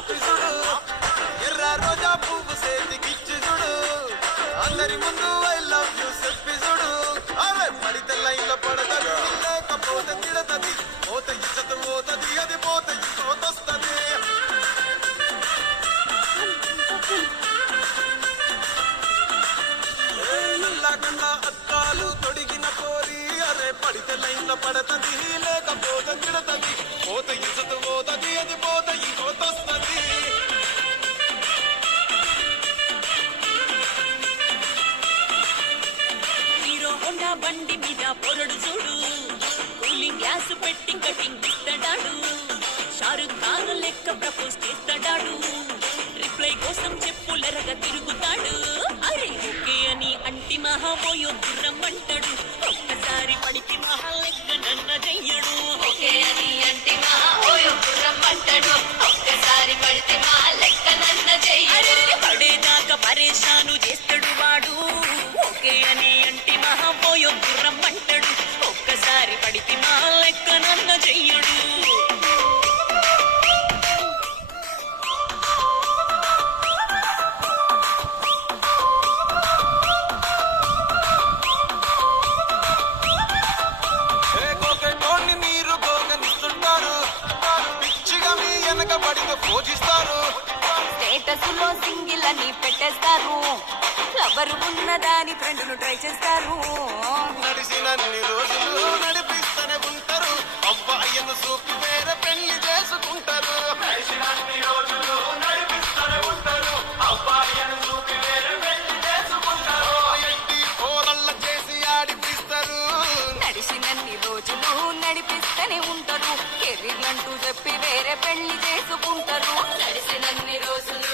ఆఫీసుడు ఎర్ర రోజా పువ్వు సేతికిచ్చి చూడు అందరి ముందు ఐ లవ్ యూ చెప్పిసుడు అరే పడితే లైన్లో పడతది లేకపోతే తిడతది పోత ఇచ్చత పోతది అది పోత ఇంకోతొస్తది కన్నా అక్కాలు తొడిగిన కోరి అరే పడితే లైన్లో పడతది లేకపోతే తిడతది పోత ఇచ్చత పోతది అది పోత ఇంకోతొస్తది హీరో హోండా బండి మీద పొరడు చూడు కూలింగ్ గ్యాస్ పెట్టి కటింగ్ ఇస్తాడాడు షారుఖ్ ఖాన్ లెక్క ప్రపోజ్ చేస్తాడాడు రిప్లై కోసం చెప్పులెరగా తిరుగుతాడు అరే ఓకే అని అంటి మహాబోయో గుర్రమ్మంటాడు ఒక్కసారి పడికి మహా లెక్క నన్న చెయ్యడు ఓకే అని అంటే మహాబోయో గుర్రమ్మంటాడు ఒక్కసారి పడితే మా లెక్క నన్న చెయ్యడు పడేదాకా పరేషాను చేస్తాడు వాడు ఓకే అని అంటి మహాబోయో గుర్రమ్మంటాడు ఒక్కసారి పడితే మా లెక్క నన్న చెయ్యడు స్టేటస్ లో సింగిల్ అని పెట్టేస్తారు ఎవరు ఉన్నదాని ఫ్రెండ్ను ట్రై చేస్తారు నడిచినన్ని రోజులు నడిపిస్తూనే ఉంటారు అబ్బాయిను చూపి వేరే పెళ్లి చేసుకుంటారు నడిచినన్ని రోజులు నడిపిస్తూనే ఉంటారు అబ్బాయిను చూపి వేరే పెళ్లి చేసుకుంటారు ఎట్టి పోరల్ల చేసి ఆడిపిస్తారు నడిచినన్ని రోజులు నడిపిస్తూనే ఉంటారు కెరీర్ అంటూ చెప్పి వేరే పెళ్లి చేసుకుంటారు నడిచినన్ని రోజులు